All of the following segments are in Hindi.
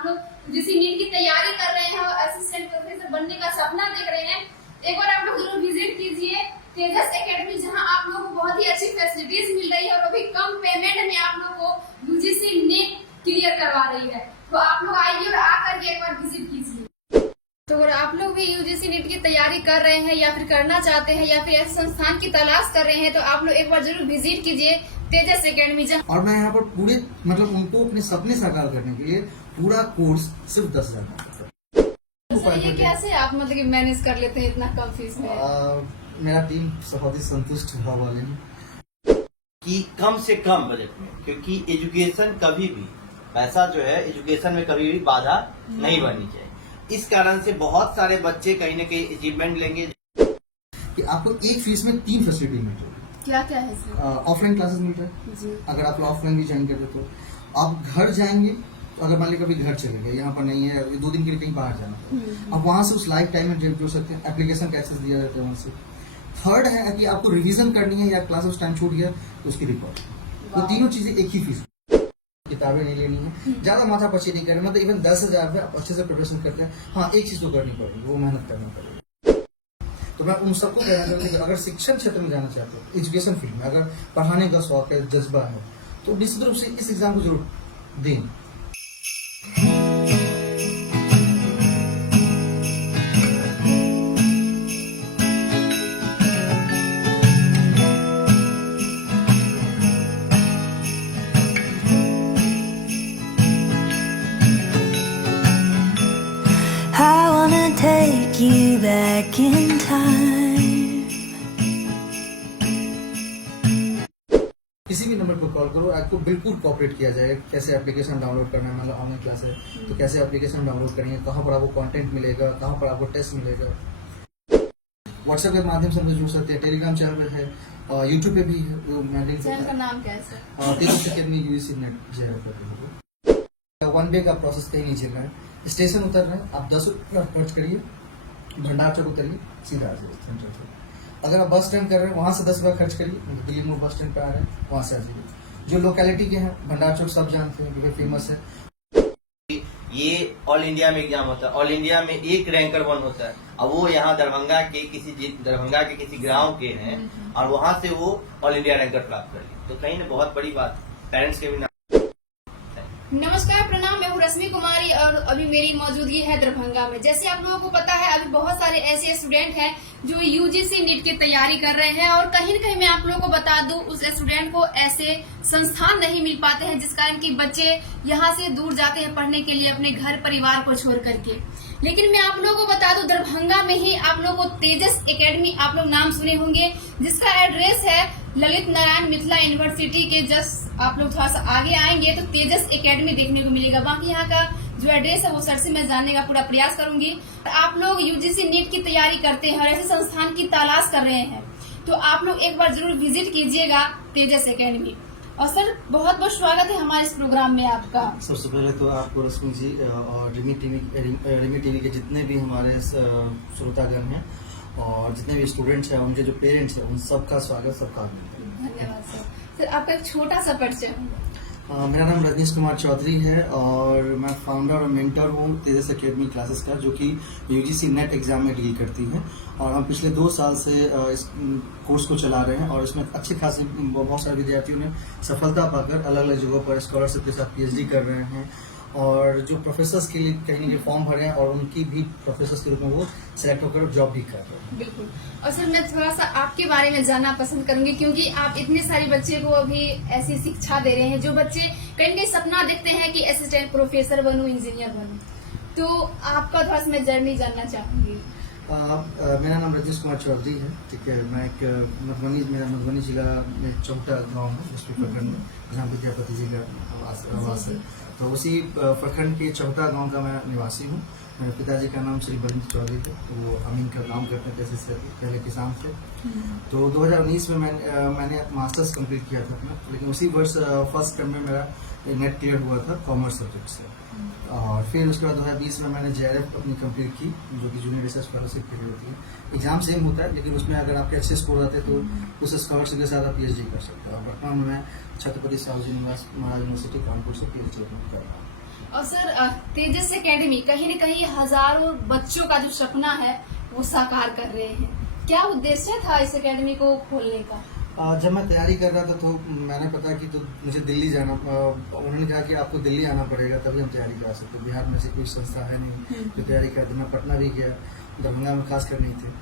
आप लोग जिस नीट की तैयारी कर रहे हैं और असिस्टेंट प्रोफेसर बनने का सपना देख रहे हैं, एक बार आप लोग जरूर विजिट कीजिए तेजस एकेडमी, जहां आप लोगों को बहुत ही अच्छी फैसिलिटीज मिल रही है और अभी कम पेमेंट में आप लोग को यूजीसी नीट क्लियर करवा रही है। तो आप लोग आइए और आकर के एक बार विजिट कीजिए। तो अगर आप लोग भी यूजीसी नीट की तैयारी कर रहे हैं या फिर करना चाहते हैं या फिर ऐसे संस्थान की तलाश कर रहे हैं, तो आप लोग एक बार जरूर विजिट कीजिए तेजस एकेडमी। और मैं यहाँ पर पूरे मतलब उनको अपने सपने साकार करने के लिए पूरा कोर्स सिर्फ 10,000 ये कैसे आप मतलब मैनेज कर लेते हैं इतना कम फीस में? मेरा टीम बहुत ही संतुष्ट हुआ वाले हैं कि कम से कम बजट में, क्योंकि एजुकेशन कभी भी पैसा जो है एजुकेशन में कभी भी बाधा नहीं बननी चाहिए। इस कारण से बहुत सारे बच्चे कहीं न कहीं अचीवमेंट लेंगे कि आपको एक फीस में 3 फैसिलिटी मिल रही है। क्या क्या है सर? ऑफलाइन क्लासेस मिल रहा है जी। अगर आप ऑफलाइन भी ज्वाइन करते तो आप घर जाएंगे, तो अगर मान लीजिए कभी घर चले गए, यहाँ पर नहीं है, 2 दिन के लिए कहीं बाहर जाना, अब वहां से उस लाइफ टाइम में जुड़ सकते हैं। एप्लीकेशन का एक्सेस दिया जाता है वहां से। थर्ड है कि आपको रिवीजन करनी है या क्लास उस टाइम छूट गया तो उसकी रिकॉर्ड, तो तीनों चीजें एक ही फीस। किताबें नहीं लेनी है, ज्यादा माथा पच्ची नहीं करना, मतलब इवन 10,000 में अच्छे से प्रिपरेशन करते हैं। हाँ, एक चीज तो करनी पड़ेगी, वो मेहनत करना पड़ेगी। तो मैं उन सबको कहना चाहूँगा कि अगर शिक्षण क्षेत्र में जाना चाहते हो, एजुकेशन फील्ड में अगर पढ़ाने का शौक है, जज्बा है, तो निश्चित रूप से इस एग्जाम को जरूर दें। I wanna take you back in time. किसी भी नंबर पर कॉल करो, आपको बिल्कुल कोऑपरेट किया जाएगा। कैसे एप्लीकेशन डाउनलोड करना है, मतलब ऑनलाइन क्लास है तो कैसे एप्लीकेशन डाउनलोड करेंगे, कहाँ पर आपको कंटेंट मिलेगा, कहाँ पर आपको टेस्ट मिलेगा। व्हाट्सएप के माध्यम से हम जुड़ सकते हैं, टेलीग्राम चैनल पे है, यूट्यूब पे भी है। चैनल का नाम क्या है सर? तेजस एकेडमी यूजीसी नेट। 1 डे का प्रोसेस कहीं नहीं चल रहा है। स्टेशन उतर रहे हैं, आप 10 रुपये खर्च करिए, भंडार चौक उतरिए, सीधा आ जाइए सेंटर से। अगर आप बस स्टैंड कर रहे हैं, वहां से 10 रुपये खर्च करिए, दिल्ली मोड़ बस स्टैंड पे आ रहे हैं, वहां से आ जाइए। जो लोकेलिटी के हैं, भंडार चौक सब जानते हैं क्योंकि फेमस है। ये ऑल इंडिया में एग्जाम होता है, ऑल इंडिया में एक रैंकर 1 होता है। अब वो यहाँ दरभंगा के किसी गांव के हैं और वहां से वो ऑल इंडिया रैंकर प्राप्त कर लिए, तो कहीं ना बहुत बड़ी बात पेरेंट्स के भी। नमस्कार, प्रणाम, मैं हूँ रश्मि कुमारी और अभी मेरी मौजूदगी है दरभंगा में। जैसे आप लोगों को पता है, अभी बहुत सारे ऐसे स्टूडेंट हैं जो यूजीसी नीट की तैयारी कर रहे हैं और कहीं न कहीं मैं आप लोगों को बता दूं, उस स्टूडेंट को ऐसे संस्थान नहीं मिल पाते हैं जिस कारण कि बच्चे यहाँ से दूर जाते हैं पढ़ने के लिए अपने घर परिवार को छोड़ करके। लेकिन मैं आप लोगों को बता दूं, दरभंगा में ही आप लोगों को तेजस एकेडमी, आप लोग नाम सुने होंगे, जिसका एड्रेस है ललित नारायण मिथिला यूनिवर्सिटी के जस्ट आप लोग थोड़ा सा आगे आएंगे तो तेजस एकेडमी देखने को मिलेगा। बाकी यहाँ का जो एड्रेस है वो सर से मैं जानने का पूरा प्रयास करूंगी। आप लोग यूजीसी नीट की तैयारी करते हैं और ऐसे संस्थान की तलाश कर रहे हैं, तो आप लोग एक बार जरूर विजिट कीजिएगा तेजस एकेडमी। और सर, बहुत बहुत स्वागत है हमारे इस प्रोग्राम में आपका। सबसे पहले तो आपको रश्मि जी और रिमी टीवी के जितने भी हमारे श्रोतागण हैं और जितने भी स्टूडेंट्स हैं, उनके जो पेरेंट्स हैं, उन सबका स्वागत, सबका धन्यवाद सर। सर, आपका एक छोटा सा परिचय। मेरा नाम रजनीश कुमार चौधरी है और मैं फाउंडर और मेंटर हूँ तेजस एकेडमी क्लासेस का, जो कि यूजीसी नेट एग्जाम में डील करती है। और हम पिछले 2 साल से इस कोर्स को चला रहे हैं और इसमें अच्छी खासी बहुत सारे विद्यार्थियों ने सफलता पाकर अलग अलग जगहों पर स्कॉलरशिप के साथ पीएचडी कर रहे हैं और जो प्रोफेसर्स के लिए कहीं न कहीं फॉर्म भरे हैं और उनकी भी प्रोफेसर्स के रूप में वो सिलेक्ट होकर जॉब भी कर रहे हैं। बिल्कुल। और सर, मैं थोड़ा सा आपके बारे में जानना पसंद करूंगी, क्योंकि आप इतने सारे बच्चे को अभी ऐसी शिक्षा दे रहे हैं जो बच्चे कहीं कहीं सपना देखते हैं कि असिस्टेंट प्रोफेसर बनूं, इंजीनियर बनूं, तो आपका थोड़ा सा मैं जर्नी जानना चाहूंगी। मेरा नाम रजनीश कुमार चौधरी है, ठीक है। मैं एक मेरा मधुबनी जिला में चौटा गाँव है, उसमें प्रखंड में, जहाँ विद्यापति जी का आवास है। तो उसी प्रखंड के चौथा गांव का मैं निवासी हूँ। मेरे पिताजी का नाम श्री बलिंद्र चौधरी है, तो वो अमीन का काम करते थे, जैसे पहले किसान थे। तो 2019 में मैंने मास्टर्स कंप्लीट किया था अपना, लेकिन उसी वर्ष फर्स्ट टर्म में मेरा नेट क्लियर हुआ था कॉमर्स सब्जेक्ट से। और फिर उसके बाद 2020 में मैंने जेआरएफ अपनी कंप्लीट की, जो कि जूनियर रिसर्च फेलोशिप के लिए होती है। एग्जाम सेम होता है, लेकिन उसमें अगर आपके अच्छे स्कोर आते हैं तो उस स्कॉलरशिप के साथ आप पीएचडी कर सकते हो। और वर्तमान में मैं छत्रपति साहू जी महाराज यूनिवर्सिटी कानपुर से पीएचडी कर रहा हूँ। और सर तेजस एकेडमी कहीं न कहीं हजारों बच्चों का जो सपना है वो साकार कर रहे हैं। क्या उद्देश्य था इस एकेडमी को खोलने का? जब मैं तैयारी कर रहा था तो मैंने पता कि तो मुझे दिल्ली जाना, उन्होंने कहा कि आपको दिल्ली आना पड़ेगा तभी हम तैयारी करा सकते हैं। बिहार में से कोई संस्था है नहीं जो तैयारी करती। मैं पटना भी गया, दरभंगा में खास कर नहीं थी।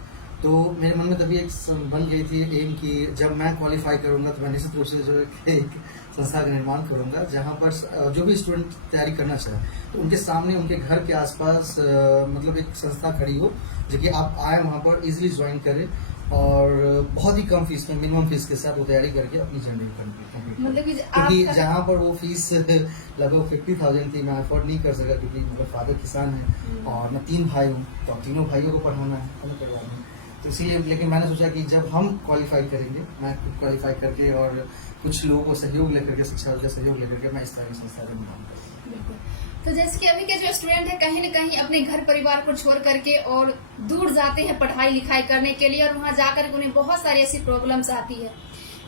तो मेरे मन में तभी एक बन गई थी एम कि जब मैं क्वालिफाई करूंगा तो मैं निश्चित रूप से जो है एक संस्था का निर्माण करूंगा जहां पर जो भी स्टूडेंट तैयारी करना चाहे तो उनके सामने उनके घर के आसपास मतलब एक संस्था खड़ी हो जो कि आप आए वहां पर इजीली ज्वाइन करें और बहुत ही कम फीस में, मिनिमम फीस के साथ वो तैयारी करके अपनी जर्नी कंप्लीट मतलब कि क्योंकि जहाँ पर वो फीस लगभग 50,000 थी, मैं अफोर्ड नहीं कर सका क्योंकि मेरा फादर किसान है और मैं 3 भाई हूँ तो तीनों भाइयों को पढ़ाना है अलग परिवार में। तो इसीलिए लेकिन मैंने सोचा कि जब हम क्वालिफाई करेंगे, मैं क्वालिफाई करके और कुछ लोगों को सहयोग लेकर के, शिक्षा का सहयोग लेकर के मैं इस तरह की संस्था का निर्माण करूँगा। तो जैसे कि अभी के जो स्टूडेंट है कहीं न कहीं अपने घर परिवार को छोड़ करके और दूर जाते हैं पढ़ाई लिखाई करने के लिए और वहां जाकर उन्हें बहुत सारी ऐसी प्रॉब्लम्स आती है,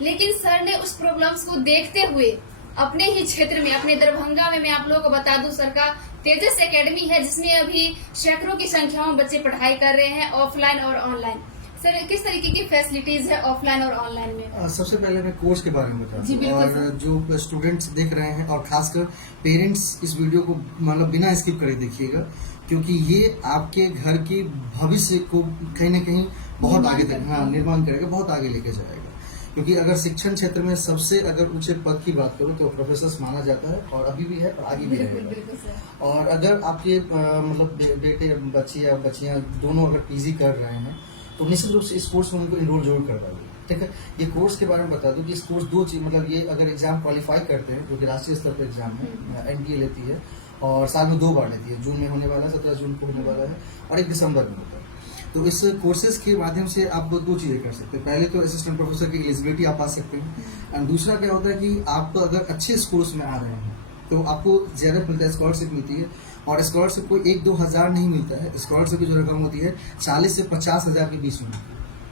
लेकिन सर ने उस प्रॉब्लम्स को देखते हुए अपने ही क्षेत्र में, अपने दरभंगा में, मैं आप लोगों को बता दूं सर का तेजस एकेडमी है जिसमें अभी सैकड़ों की संख्या में बच्चे पढ़ाई कर रहे हैं ऑफलाइन और ऑनलाइन। सर किस तरीके की फैसिलिटीज है ऑफलाइन और ऑनलाइन में? सबसे पहले मैं कोर्स के बारे में बता दूं और जो स्टूडेंट्स देख रहे हैं और खासकर पेरेंट्स इस वीडियो को मतलब बिना स्किप करे देखिएगा क्योंकि ये आपके घर के भविष्य को कहीं न कहीं बहुत आगे तक निर्माण करेगा, बहुत आगे लेके जाएगा। क्योंकि अगर शिक्षण क्षेत्र में सबसे अगर ऊंचे पद की बात करूं तो प्रोफेसर माना जाता है और अभी भी है और आगे भी रहेगा। और अगर आपके मतलब बेटे बच्चे या बच्चियां दोनों अगर पीजी कर रहे हैं तो निश्चित रूप से इस कोर्स में उनको इनरोल जरूर करवाइए। ठीक है, ये कोर्स के बारे में बता दूं कि इस कोर्स 2 चीज मतलब ये अगर एग्जाम क्वालिफाई करते हैं जो कि राष्ट्रीय स्तर पर एग्जाम है, एनटीए लेती है और साल में 2 बार लेती है, जून में होने वाला है, 17 जून को होने वाला है और 1 दिसंबर में होता है। तो इस कोर्सेज के माध्यम से आप 2 चीजें कर सकते हैं। पहले तो असिस्टेंट प्रोफेसर की एलिजिबिलिटी आप पा सकते हैं और दूसरा क्या होता है कि आप अगर अच्छे स्कूल्स में आ रहे हैं तो आपको ज्यादा मिलता है, स्कॉलरशिप मिलती है और स्कॉलरशिप को 1-2 हज़ार नहीं मिलता है। स्कॉलरशिप की जो रकम होती है 40 से 50 हज़ार के बीच में,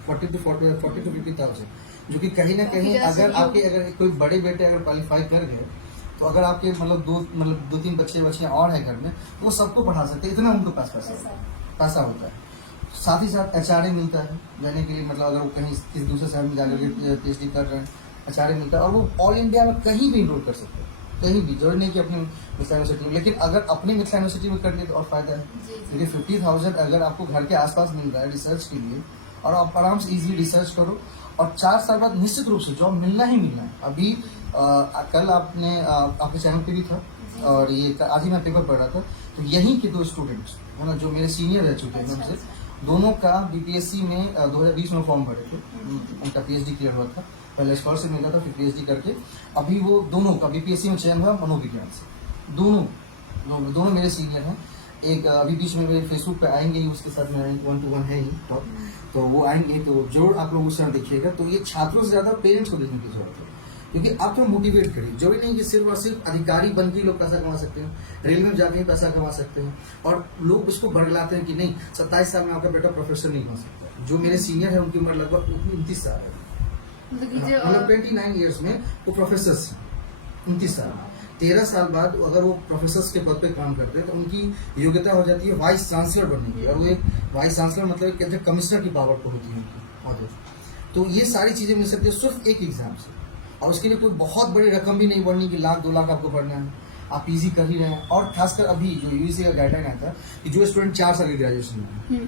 40 to 50,000, जो कि कहीं ना कहीं अगर कोई बड़े बेटे अगर क्वालिफाई कर गए तो अगर आपके मतलब 2-3 बच्चियां और है घर में तो वो सबको पढ़ा सकते हैं, इतना उनके पास पैसा होता है। साथ ही साथ एचआरए मिलता है जाने के लिए, मतलब अगर वो कहीं किसी दूसरे शहर में जाकर के पीएचडी कर रहे हैं एचआरए मिलता है और वो ऑल इंडिया में कहीं भी इनरोल कर सकते हैं, कहीं भी, जरूरी नहीं कि अपनी मिथिला यूनिवर्सिटी में। लेकिन अगर अपनी मिथिला यूनिवर्सिटी में करने तो और फायदा है क्योंकि 50,000 अगर आपको घर के आसपास मिल रहा है रिसर्च के लिए और आप आराम से इजीली रिसर्च करो और 4 साल बाद निश्चित रूप से जॉब मिलना ही मिलना है। अभी कल आपके चैनल पे भी था और ये आज ही मैं पेपर पढ़ रहा था तो यहीं के 2 स्टूडेंट्स मतलब जो मेरे सीनियर रह चुके हैं उनसे, दोनों का बीपीएससी में 2020 में फॉर्म भरे थे, उनका पीएचडी क्लियर हुआ था, पहले स्कॉलरशिप मिला था फिर पीएचडी करके अभी वो दोनों का बीपीएससी में चयन हुआ मनोविज्ञान से। दोनों मेरे सीनियर हैं। एक अभी बीच में मेरे फेसबुक पे आएंगे ही, उसके साथ मेरा 1-to-1 है ही टॉप, तो वो आएंगे तो जरूर आप लोग उस समय देखिएगा। तो ये छात्रों से ज्यादा पेरेंट्स को देखने की जरूरत है क्योंकि आप तो मोटिवेट करिए, जरूरी नहीं कि सिर्फ और सिर्फ अधिकारी बन के लोग पैसा कमा सकते हैं, रेलवे में जाके ही पैसा कमा सकते हैं और लोग उसको बरगलाते हैं कि नहीं 27 साल में आपका बेटा प्रोफेसर नहीं बन सकता। जो मेरे सीनियर है उनकी उम्र लगभग 29 साल है, मतलब 29 ईयर्स में वो प्रोफेसर 29 साल, 13 साल बाद अगर वो प्रोफेसर के पद पे काम करते हैं तो उनकी योग्यता हो जाती है वाइस चांसलर बनने की, और वो एक वाइस चांसलर मतलब कहते हैं कमिश्नर की पावर पर होती है उनकी। तो ये सारी चीजें मिल सकती है सिर्फ एक एग्जाम से और उसके लिए कोई बहुत बड़ी रकम भी नहीं बढ़नी कि 1-2 लाख आपको बढ़ना है, आप पीजी कर ही रहे हैं। और खासकर अभी जो यूजीसी का गाइडलाइन आया था कि जो स्टूडेंट 4 साल की ग्रेजुएशन में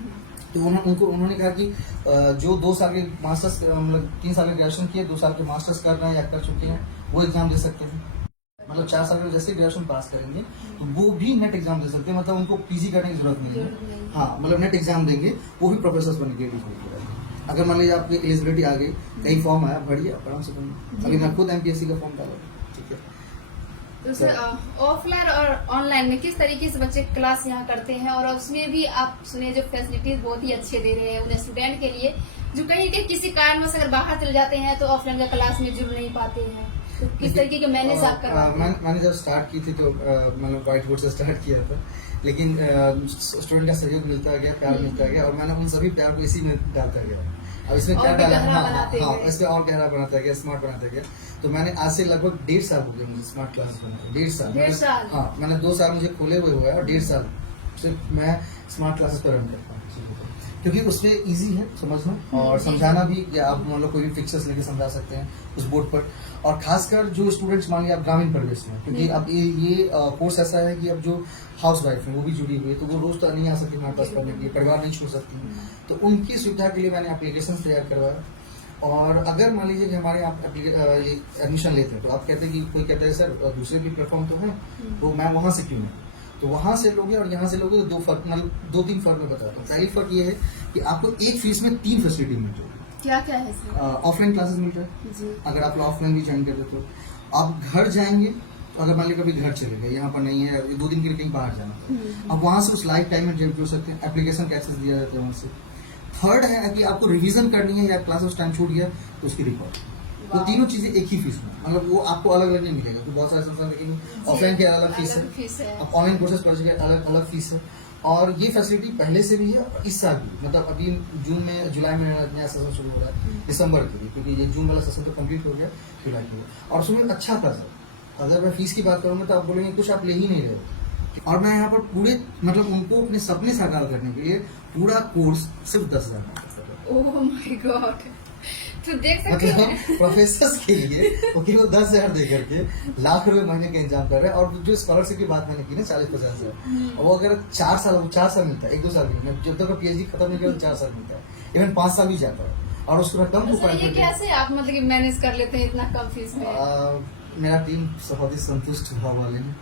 तो उन्होंने कहा कि जो 2 साल के मास्टर्स मतलब 3 साल के ग्रेजुएशन किए, 2 साल के मास्टर्स कर रहे हैं या कर चुके हैं वो एग्जाम दे सकते हैं। मतलब 4 साल में जैसे ग्रेजुएशन पास करेंगे तो वो भी नेट एग्जाम दे सकते हैं, मतलब उनको पीजी करने की जरूरत नहीं है। हाँ, मतलब नेट एग्जाम देंगे वो भी प्रोफेसर बन के अगर मान लीजिए आपकी एलिजिबिलिटी आ गई, कहीं फॉर्म आया भरिए आराम से भरिए। अभी मैं खुद एमपीएससी का फॉर्म डाला, ठीक है। तो सर ऑफलाइन और ऑनलाइन में किस तरीके से बच्चे क्लास यहाँ करते हैं और उसमें भी आप सुने जो फैसिलिटीज बहुत ही अच्छे दे रहे हैं उन्हें स्टूडेंट के लिए जो कहीं के किसी कारणवश अगर बाहर चले जाते हैं तो ऑफलाइन का क्लास में जुड़ नहीं पाते हैं, तो किस तरीके के मैनेज आप करवाते हैं? मैंने जब स्टार्ट की थी तो मतलब व्हाइट बोर्ड से स्टार्ट किया था, लेकिन स्टूडेंट का सहयोग मिलता गया, प्यार मिलता गया और मैंने उन सभी प्यार को इसी में डालता गया। अब इसमें क्या डाला, हाँ इसमें और गहरा बनाता गया, स्मार्ट बनाता गया। तो मैंने आज से लगभग 1.5 साल हो गए मुझे स्मार्ट क्लासेस बनाए। 1.5 साल। 1.5 साल? हाँ, मैंने 2 साल मुझे खोले हुए हुआ है और 1.5 साल सिर्फ मैं स्मार्ट क्लासेस पर रन करता हूँ चीज़ों को। क्योंकि उसमें इजी है समझना और समझाना भी, या आप मान लो कोई भी फिक्चर्स लेके समझा सकते हैं उस बोर्ड पर। और खासकर जो स्टूडेंट्स मान लिया आप ग्रामीण परिवेश में, क्योंकि अब ये कोर्स ऐसा है कि अब जो हाउस वाइफ है वो भी जुड़ी हुई है, तो वो रोज तो नहीं आ सकती हमारे पास पढ़ने के लिए, परिवार नहीं छोड़ सकती, तो उनकी सुविधा के लिए मैंने एप्लीकेशन तैयार करवाया। और अगर मान लीजिए कि हमारे यहाँ ये एडमिशन लेते हैं तो आप कहते हैं कि कोई कहता है सर दूसरे भी प्लेटफॉर्म तो है, तो मैं वहां से क्यों नहीं, तो वहां से लोगे और यहाँ से लोगे तो 2-3 फर्क मैं बताता हूँ। पहली फर्क ये है कि आपको एक फीस में 3 फैसिलिटी मिल जाएगी। क्या क्या है सर? ऑफलाइन क्लासेस मिल रहा है जी। अगर आप ऑफलाइन भी ज्वाइन करते तो आप घर जाएंगे, तो अगर मान लीजिए कभी घर चले गए, यहाँ पर नहीं है, 2 दिन के लिए कहीं बाहर जाना है, अब वहां से उस लाइव टाइम में जुड़ सकते हैं, एप्लीकेशन का एक्सेस दिया जाता है वहां से। थर्ड है कि आपको रिवीजन करनी है या क्लास उस टाइम छूट गया तो उसकी रिकॉर्ड, तो तीनों चीजें एक ही फीस में, मतलब वो आपको अलग अलग नहीं मिलेगा। तो बहुत सारे संस्थान लेकिन ऑफलाइन की अलग फीस है, अब ऑनलाइन कोर्सेज पर अलग अलग फीस है। और ये फैसिलिटी पहले से भी है और इस साल भी, मतलब अभी जुलाई में नया सेशन शुरू हुआ है दिसंबर के लिए, क्योंकि ये जून वाला सेशन तो कंप्लीट हो गया जुलाई के लिए। और उसमें अच्छा खासा, अगर मैं फीस की बात करूंगा तो आप बोलेंगे कुछ आप ले ही नहीं रहे हो। और मैं यहाँ पर पूरे मतलब उनको अपने सपने साकार करने के लिए पूरा कोर्स सिर्फ 10,000 में। ओह माय गॉड, तो देख सकते हैं मतलब प्रोफेसर के लिए वो केवल 10,000 दे करके लाख रुपए महीने का इंतजाम कर रहे हैं। और जो स्कॉलरशिप की बात मैंने की ना 40-50 हजार, वो अगर 4 साल मिलता है, 1-2 साल मिलता है, जब तक पीएचडी खत्म नहीं किया 4 साल मिलता है, इवन 5 साल भी जाता है। और उसको कम तो सर ये कैसे आप मतलब कि मैनेज कर लेते हैं इतना कम फीस में? मेरा टीम बहुत ही संतुष्ट भाव वाले हैं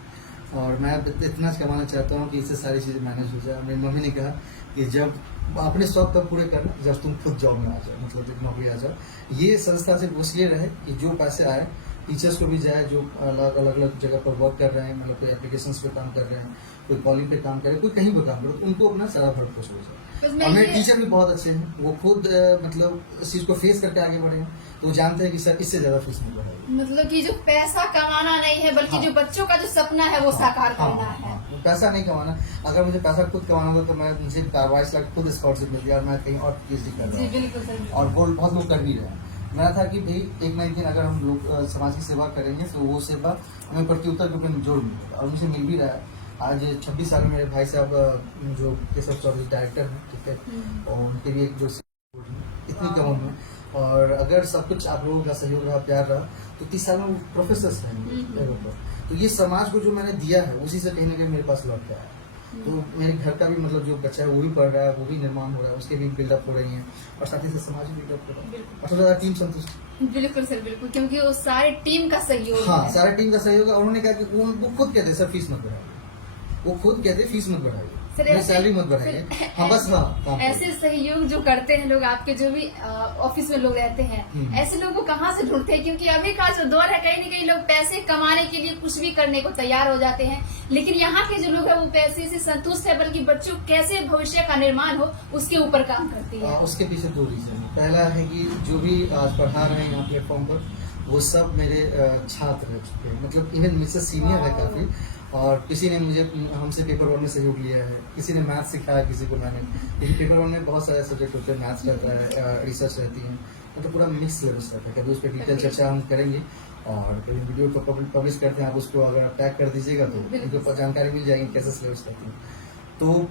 और मैं इतना कमाना चाहता हूँ कि इससे सारी चीजें मैनेज हो जाए। मेरी मम्मी ने कहा कि जब अपने शौक तब पूरे करना जब तुम खुद जॉब में आ जाओ, मतलब नौकरी आ जाओ। ये संस्था सिर्फ इसलिए रहे कि जो पैसे आए टीचर्स को भी जाए, जो अलग अलग जगह पर वर्क कर रहे हैं, मतलब कोई एप्लीकेशन पे काम कर रहे हैं, कोई कॉलिंग पे काम कर रहे हैं, कोई कहीं पर काम कर रहे हैं, उनको अपना सारा भर खुश हो जाए। और मेरे टीचर भी बहुत अच्छे हैं, वो खुद मतलब इस चीज को फेस करके आगे बढ़े हैं, तो वो जानते हैं कि सर इससे ज्यादा फीस नहीं बढ़ाएगी। मतलब कि जो पैसा कमाना नहीं है बल्कि जो बच्चों का जो सपना है वो साकार करना है। पैसा नहीं कमाना, अगर मुझे पैसा खुद कमाना होगा तो मैं मुझे 22 लाख खुद स्कॉलरशिप मिल गया और मैं कहीं और पीएचडी कर रहा जी बिल्कुल सर। हूँ। और बहुत लोग कर भी रहे हैं। मेरा था कि भाई एक ना एक दिन अगर हम लोग समाज की सेवा करेंगे तो वो सेवा हमें प्रत्युत्तर के रूप जोड़ मिलेगा, और मुझे मिल भी रहा है। आज 26 साल में मेरे भाई साहब जो केशव चौधरी डायरेक्टर हैं, ठीक है, और उनके भी एक जो इतनी कम उम्र में, और अगर सब कुछ आप लोगों का सहयोग रहा, प्यार रहा, तो 30 साल में वो प्रोफेसर हैं। तो ये समाज को जो मैंने दिया है उसी से कहीं ना कहीं मेरे पास लौट के आया। तो मेरे घर का भी मतलब जो बच्चा है वो भी पढ़ रहा है, वो भी निर्माण हो रहा है, उसके भी बिल्डअप हो रही है, और साथ ही साथ समाज भी बिल्डअप हो रहा है, और सबसे ज्यादा टीम संतुष्ट। बिल्कुल सर बिल्कुल, क्योंकि वो सारे टीम का सहयोग हाँ, है। सारा टीम का सहयोग है। और उन्होंने कहा कि वो खुद कहते सर फीस मत बढ़ाइए, वो खुद कहते फीस मत बढ़ाइए, सैलरी मत बढ़ाइए। हाँ बस हाँ, ऐसे सहयोग जो करते हैं लोग, आपके जो भी ऑफिस में लोग रहते हैं, ऐसे लोगों को कहाँ से ढूंढते हैं? क्योंकि अभी का जो दौर है कहीं न कहीं लोग पैसे कमाने के लिए कुछ भी करने को तैयार हो जाते हैं, लेकिन यहाँ के जो लोग हैं वो पैसे से संतुष्ट है, बल्कि बच्चों कैसे भविष्य का निर्माण हो उसके ऊपर काम करती है। उसके पीछे 2 रीजन है। पहला है कि जो भी आज पढ़ा रहे हैं यहाँ प्लेटफॉर्म पर वो सब मेरे छात्र रह चुके हैं, मतलब इवन मुझसे सीनियर है काफी। और किसी ने मुझे हमसे पेपर 1 में सहयोग लिया है, किसी ने मैथ्स सिखाया, किसी को मैंने, लेकिन पेपर 1 में बहुत सारे सब्जेक्ट होते हैं, मैथ्स रहता है, रिसर्च रहती है, मतलब पूरा मिक्स सिलेबस रहता है। कभी उस पर डिटेल चर्चा हम करेंगे और कभी वीडियो को पब्लिश करते हैं, आप उसको अगर आप टैग कर दीजिएगा तो उनको जानकारी मिल जाएगी कैसे सिलेबस रहती है। तो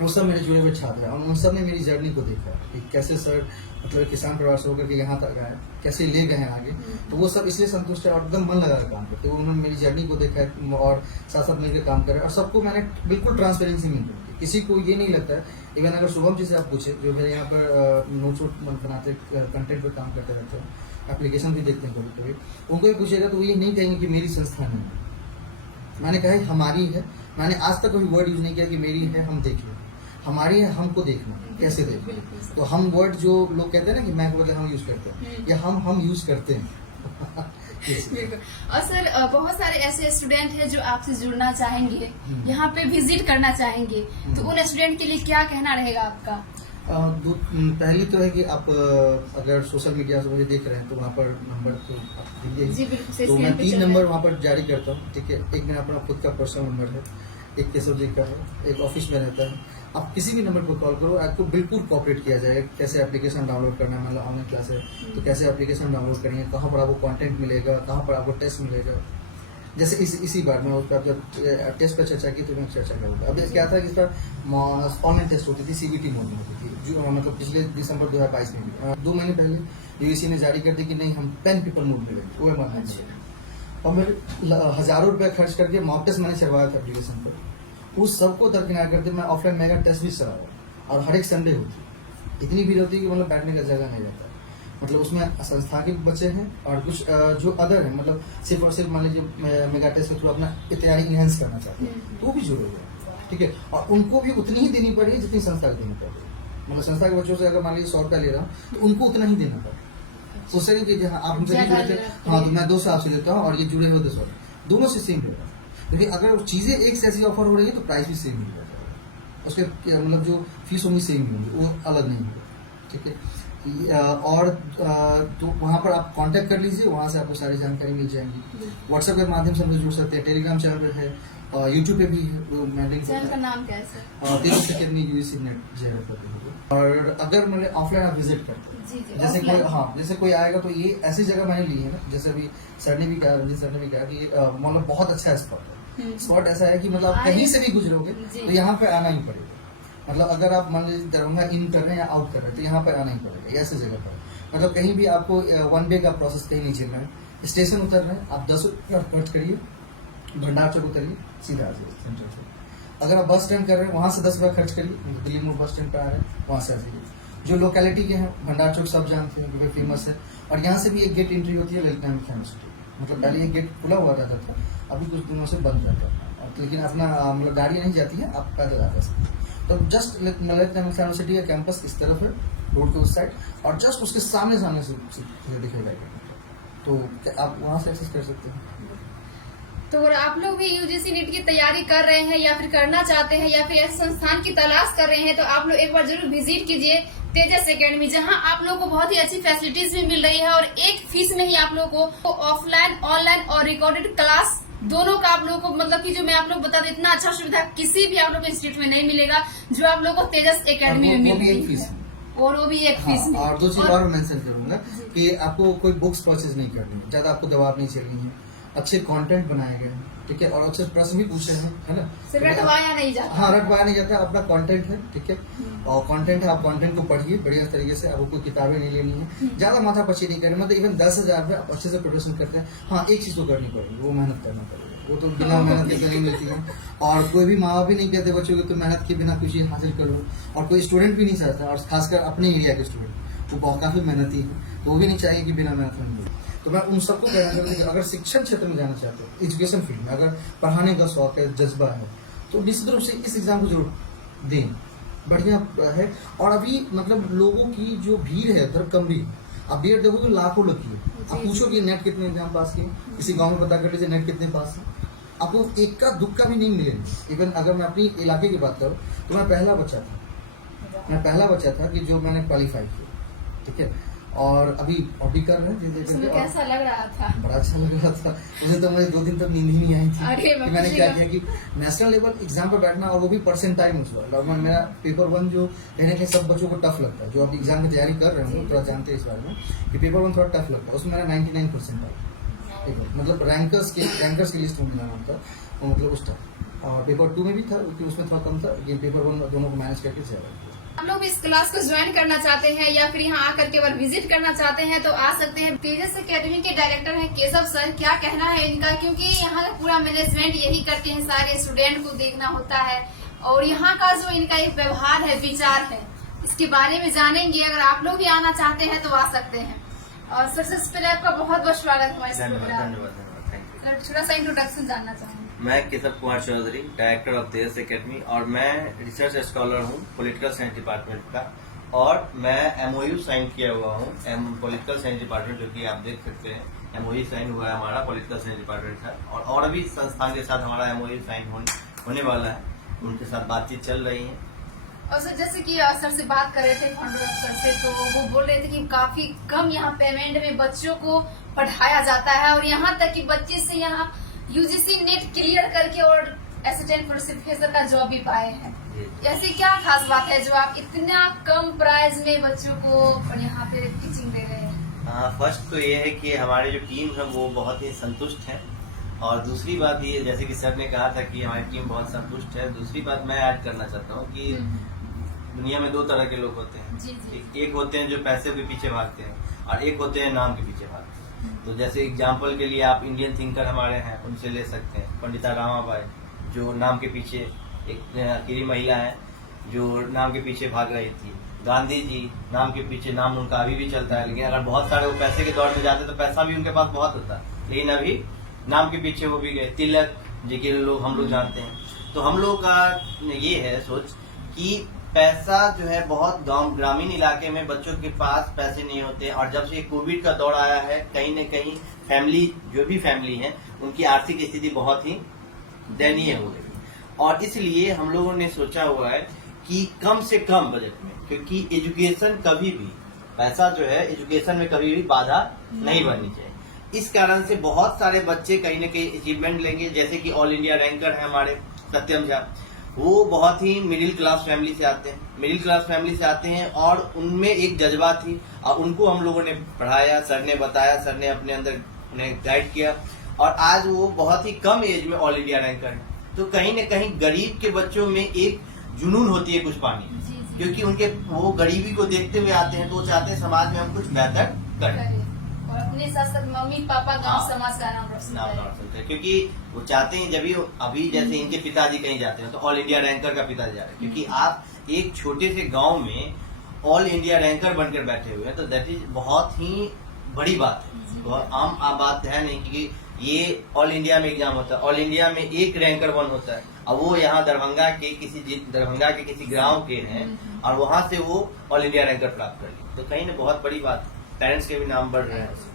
वो सब मेरे जुड़े हुए छात्र हैं और उन सब ने मेरी जर्नी को देखा कि कैसे सर मतलब किसान परिवार से होकर के यहाँ तक आए, कैसे ले गए हैं आगे। तो वो सब इसलिए संतुष्ट है और एकदम मन लगा कर काम करते हैं। उन्होंने मेरी जर्नी को देखा है और साथ साथ मिलकर काम करे, और सबको मैंने बिल्कुल ट्रांसपेरेंसी मिल रही है। किसी को ये नहीं लगता है, इवन अगर शुभम जी से आप पूछे जो मेरे यहाँ पर नोट्स बनाते कंटेंट पर काम करते रहते हैं, एप्लीकेशन भी देखते हैं कभी कभी, उनको भी पूछेगा तो वो ये नहीं कहेंगे कि मेरी संस्था नहीं है। मैंने कहा हमारी है, मैंने आज तक कोई वर्ड यूज नहीं किया कि मेरी है, हम देख लें, हमारी है, हमको देखना कैसे देखना। तो हम वर्ड जो लोग कहते हैं ना कि मैं को बदले हम यूज करते हैं, या हम यूज करते हैं। बिल्कुल। और सर बहुत सारे ऐसे स्टूडेंट हैं जो आपसे जुड़ना चाहेंगे, यहाँ पे विजिट करना चाहेंगे, तो उन स्टूडेंट के लिए क्या कहना रहेगा आपका? पहली तो है कि आप अगर सोशल मीडिया से मुझे देख रहे हैं तो वहाँ पर नंबर तो आप दीजिए, तो मैं 3 नंबर वहाँ पर जारी करता हूँ, ठीक है। एक मेरा अपना खुद का पर्सनल नंबर है, एक केशव जी का है, एक ऑफिस में रहता है। आप किसी भी नंबर पर कॉल करो, आपको बिल्कुल कोऑपरेट किया जाएगा। कैसे एप्लीकेशन डाउनलोड करना है, मतलब ऑनलाइन क्लास है तो कैसे एप्लीकेशन डाउनलोड करेंगे, कहाँ पर आपको कंटेंट मिलेगा, कहाँ पर आपको टेस्ट मिलेगा। जैसे इसी बार में उस पर जब टेस्ट पर चर्चा की तो मैं चर्चा करूँगा। अभी क्या था कि इस पर ऑनलाइन टेस्ट होती थी, CBT मोड में होती थी, जो मतलब पिछले दिसंबर 2022 में भी 2 महीने पहले UGC ने जारी कर दी कि नहीं हम पेन पेपर मोड में लेंगे, वो मानना चाहिए। और मेरे हजारों रुपए खर्च करके मॉक टेस्ट मैंने चलवाया था एप्लीकेशन पर, उस सबको दरकिनार करके मैं ऑफलाइन मेगा टेस्ट भी चलाया और हर एक संडे होती, इतनी भीड़ होती है कि मतलब बैठने का जगह नहीं रहता। मतलब उसमें संस्था के बच्चे हैं और कुछ जो अदर हैं, मतलब सिर्फ और सिर्फ मान लीजिए मेगा टेस्ट के थ्रू अपना तैयारी इनहेंस करना चाहते हैं तो वो भी जुड़े हुए हैं, ठीक है। और उनको भी उतनी ही देनी पड़ेगी जितनी संस्था को देनी पड़ेगी। मतलब संस्था के बच्चों से अगर मान लीजिए 100 रुपया ले रहा हूँ तो उनको उतना ही देना पड़ेगा। उससे नहीं कि आप उनसे नहीं जुड़े थे, हाँ तो मैं 200 आपसे लेता हूँ और ये जुड़े हुए 200, दोनों से सेम लेगा। लेकिन अगर चीजें एक से ऐसी ऑफर हो रही है तो प्राइस भी सेम मिल जाएगा, उसके मतलब जो फीस होंगी सेम होंगी, वो अलग नहीं होगी, ठीक है। और तो वहाँ पर आप कांटेक्ट कर लीजिए, वहाँ से आपको सारी जानकारी मिल जाएंगी। व्हाट्सएप के माध्यम से हम जुड़ सकते हैं, टेलीग्राम चैनल पर है और यूट्यूब पे भी है, वो चैनल का नाम क्या है सर? तेजस अकेडमी UGC नेट जे है। और अगर मैंने ऑफलाइन आप विजिट करते हैं, जैसे कोई जैसे कोई आएगा तो ये ऐसी जगह मैंने ली है ना, जैसे अभी सर ने भी कहा, रंजीत सर ने भी कहा कि मतलब बहुत अच्छा स्पॉट है। स्पॉट ऐसा है कि मतलब आप कहीं से भी गुजरोगे तो यहाँ पे आना ही पड़ेगा। मतलब अगर आप मान लीजिए दरभंगा इन कर रहे हैं या आउट कर रहे हैं तो यहाँ पर आना ही पड़ेगा, ऐसे जगह पर। मतलब कहीं भी आपको 1 डे का प्रोसेस कहीं नहीं चल रहा है, स्टेशन उतर रहे हैं, आप 10 रुपये खर्च करिए, भंडार चौक उतरिए, सीधा आ जाइए सेंटर से। अगर आप बस स्टैंड कर रहे हैं वहाँ से 10 रुपये खर्च करिए, दिल्ली मोड़ बस स्टैंड पर आ रहे हैं वहाँ से आ जाइए। जो लोकेलिटी के हैं भंडार चौक सब जानते हैं क्योंकि फेमस है, और यहाँ से भी एक गेट एंट्री होती है ललित नारायण यूनिवर्सिटी। मतलब पहले ये गेट खुला हुआ रहता था, अभी कुछ दिनों से बंद रहता था, लेकिन अपना मतलब गाड़ी नहीं जाती है, आप पैदल आ सकते हैं। तो जस्ट ललित नारायण यूनिवर्सिटी का कैंपस इस तरफ है, रोड के उस साइड, और जस्ट उसके सामने से दिखेगा, तो आप वहाँ से एक्सेस कर सकते हैं। तो अगर आप लोग भी UGC नीट की तैयारी कर रहे हैं या फिर करना चाहते हैं या फिर ऐसे संस्थान की तलाश कर रहे हैं तो आप लोग एक बार जरूर विजिट कीजिए तेजस एकेडमी, जहां आप लोगों को बहुत ही अच्छी फैसिलिटीज भी मिल रही है और एक फीस में ही आप लोगों को ऑफलाइन, ऑनलाइन और रिकॉर्डेड क्लास दोनों का आप लोगों को, मतलब कि जो मैं आप लोग बता दूं, इतना अच्छा सुविधा किसी भी आप लोग के इंस्टीट्यूट में नहीं मिलेगा जो आप लोग को तेजस एकेडमी में मिल रही है, और वो भी एक फीस में। और 2 चीज और मेंशन करूंगा कि आपको कोई बुक्स परचेज नहीं करनी है, ज्यादा आपको दबाव नहीं चाहिए है, अच्छे कंटेंट बनाए गए हैं, ठीक है, और अच्छे प्रश्न भी पूछे हैं, है ना। रटवाया नहीं जाता, हाँ रटवाया नहीं जाता, अपना कंटेंट है, ठीक है, और कंटेंट है, आप कंटेंट को पढ़िए बढ़िया तरीके से। आपको कोई किताबें नहीं लेनी है, ज्यादा माथा पच्ची नहीं करनी, मतलब इवन 10,000 आप अच्छे से प्रिपरेशन करते हैं। हाँ एक चीज तो करनी पड़ेगी, वो मेहनत करना पड़ेगा, वो तो बिना मेहनत के नहीं मिलती है। और कोई भी माँ बाप भी नहीं कहते बच्चों को तो मेहनत के बिना कुछ हासिल करो, और कोई स्टूडेंट भी नहीं चाहता, और खासकर अपने एरिया के स्टूडेंट वो बहुत काफी मेहनती है, तो वो भी नहीं चाहिए कि बिना मेहनत में। तो मैं उन सबको कहना चाहता हूँ कि अगर शिक्षण क्षेत्र में जाना चाहते हो, एजुकेशन फील्ड में अगर पढ़ाने का शौक है, जज्बा है, तो निश्चित रूप से इस एग्जाम को जरूर दें, बढ़िया है। और अभी मतलब लोगों की जो भीड़ है उधर कम भी, आप भीड़ देखोगे लाखों लगी है। आप पूछो कि नेट कितने एग्जाम पास किए, किसी गाँव में पता कर लीजिए नेट कितने पास है, आपको एक का दुख का भी नहीं मिलेगा। इवन अगर मैं अपनी इलाके की बात करूँ तो मैं पहला बच्चा था कि जो मैंने क्वालिफाई किया, ठीक है। और अभी कर रहे हैं, कैसा लग रहा था? बड़ा अच्छा लग रहा था मुझे, तो मुझे 2 दिन तक नींद ही नहीं आई थी कि मैंने क्या किया कि नेशनल लेवल एग्जाम पर बैठना, और वो भी परसेंटाइल में। मेरा पेपर 1 जो कहीं ना कहीं सब बच्चों को टफ लगता है, जो अभी एग्जाम की तैयारी कर रहे हैं थोड़ा जानते हैं इस बारे में कि पेपर 1 थोड़ा टफ लगता है, उसमें मेरा 99% आया, मतलब रैंकर्स की लिस्ट में मिला था, मतलब उस टाइम। और पेपर 2 में भी था, उसमें थोड़ा कम था, लेकिन पेपर 1 दोनों को मैनेज करके चला। आप लोग इस क्लास को ज्वाइन करना चाहते हैं या फिर यहाँ आकर के बार विजिट करना चाहते हैं तो आ सकते हैं। तेजस एकेडमी के डायरेक्टर हैं केशव सर, क्या कहना है इनका, क्योंकि यहाँ का पूरा मैनेजमेंट यही करते हैं, सारे स्टूडेंट को देखना होता है, और यहाँ का जो इनका एक व्यवहार है, विचार है, इसके बारे में जानेंगे। अगर आप लोग भी आना चाहते हैं तो आ सकते हैं। और सबसे पहले आपका बहुत बहुत स्वागत हमारे धन्यवाद। थोड़ा सा इंट्रोडक्शन जानना चाहूँगी। मैं Keshav Kumar Chaudhary, director of Tejas academy, और मैं रिसर्च स्कॉलर हूँ पॉलिटिकल साइंस डिपार्टमेंट का, और मैं MOU साइन किया हुआ हूँ पॉलिटिकल साइंस डिपार्टमेंट, जो कि आप देख सकते हैं MOU साइन हुआ है हमारा पॉलिटिकल साइंस डिपार्टमेंट का। और अभी संस्थान के साथ हमारा MOU साइन होने वाला है, उनके साथ बातचीत चल रही है। और सर जैसे कि सर से बात कर रहे थे फाउंडर सर से, तो वो बोल रहे थे कि काफी कम यहाँ पेमेंट में बच्चों को पढ़ाया जाता है, और यहाँ तक कि बच्चे से यहाँ UGC नेट क्लियर करके और असिस्टेंट प्रोफेसर का जॉब भी पाए हैं। जी। ऐसी क्या खास बात है जो आप इतना कम प्राइस में बच्चों को यहाँ पे टीचिंग दे रहे हैं? फर्स्ट तो ये है कि हमारे जो टीम है वो बहुत ही संतुष्ट है, और दूसरी बात ये जैसे कि सर ने कहा था कि हमारी टीम बहुत संतुष्ट है। दूसरी बात मैं ऐड करना चाहता हूँ कि दुनिया में दो तरह के लोग होते हैं। जी जी। एक होते हैं जो पैसे के पीछे भागते हैं, और एक होते हैं नाम के पीछे भागते हैं। तो जैसे एग्जाम्पल के लिए आप इंडियन थिंकर हमारे हैं, उनसे ले सकते हैं पंडिता रामाबाई, जो नाम के पीछे एक अकेली महिला है जो नाम के पीछे भाग रही थी। गांधी जी नाम के पीछे, नाम उनका अभी भी चलता है, लेकिन अगर बहुत सारे वो पैसे के दौर में जाते तो पैसा भी उनके पास बहुत होता, लेकिन अभी नाम के पीछे वो भी गए। तिलक जी के लोग हम लोग जानते हैं। तो हम लोग का ये है सोच कि पैसा जो है बहुत ग्रामीण इलाके में बच्चों के पास पैसे नहीं होते, और जब से कोविड का दौर आया है कहीं न कहीं फैमिली जो भी फैमिली है उनकी आर्थिक स्थिति बहुत ही दयनीय हो गई, और इसलिए हम लोगों ने सोचा हुआ है कि कम से कम बजट में, क्योंकि एजुकेशन कभी भी, पैसा जो है एजुकेशन में कभी भी बाधा नहीं बननी चाहिए। इस कारण से बहुत सारे बच्चे कहीं न कहीं अचीवमेंट लेंगे। जैसे कि ऑल इंडिया रैंकर है हमारे सत्यम झा, वो बहुत ही मिडिल क्लास फैमिली से आते हैं, और उनमें एक जज्बा थी, और उनको हम लोगों ने पढ़ाया, सर ने बताया, सर ने अपने अंदर उन्हें गाइड किया, और आज वो बहुत ही कम एज में ऑल इंडिया रैंकर है। तो कहीं न कहीं गरीब के बच्चों में एक जुनून होती है कुछ पाने की, क्योंकि उनके वो गरीबी को देखते हुए आते हैं, तो वो चाहते हैं समाज में हम कुछ बेहतर करें, और अपने साथ साथ मम्मी पापा गांव समाज का नाम रोशन करें। क्योंकि वो चाहते हैं, जब अभी जैसे इनके पिताजी कहीं जाते हैं तो ऑल इंडिया रैंकर का पिताजी जा रहे हैं, क्योंकि आप एक छोटे से गांव में ऑल इंडिया रैंकर बनकर बैठे हुए हैं, तो दैट इज बहुत ही बड़ी बात है, बहुत आम बात है नहीं, क्योंकि ये ऑल इंडिया में एग्जाम होता है, ऑल इंडिया में एक रैंकर 1 होता है, और वो यहाँ दरभंगा के किसी गांव के हैं, और वहां से वो ऑल इंडिया रैंकर प्राप्त कर लिए। तो कहीं ना बहुत बड़ी बात है, पेरेंट्स के भी नाम बढ़ रहे हैं।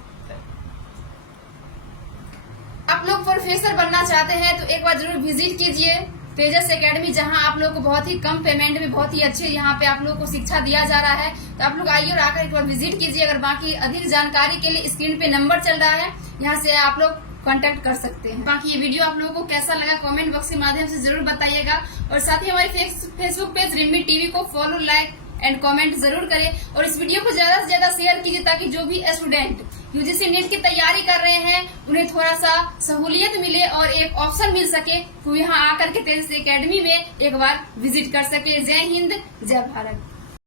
आप लोग प्रोफेसर बनना चाहते हैं तो एक बार जरूर विजिट कीजिए तेजस एकेडमी, जहां आप लोग को बहुत ही कम पेमेंट में बहुत ही अच्छे यहाँ पे आप लोग को शिक्षा दिया जा रहा है। तो आप लोग आइए और आकर एक बार विजिट कीजिए। अगर बाकी अधिक जानकारी के लिए स्क्रीन पे नंबर चल रहा है, यहाँ से आप लोग कांटेक्ट कर सकते हैं। बाकी ये वीडियो आप लोगों को कैसा लगा कमेंट बॉक्स के माध्यम से जरूर बताइएगा, और साथ ही हमारे फेसबुक पेज रिम्मी टीवी को फॉलो, लाइक एंड कमेंट जरूर करें, और इस वीडियो को ज्यादा से ज्यादा शेयर कीजिए, ताकि जो भी स्टूडेंट यूजीसी नीट की तैयारी कर रहे हैं उन्हें थोड़ा सा सहूलियत मिले और एक ऑप्शन मिल सके, तो यहाँ आकर के तेजस एकेडमी में एक बार विजिट कर सके। जय हिंद, जय भारत।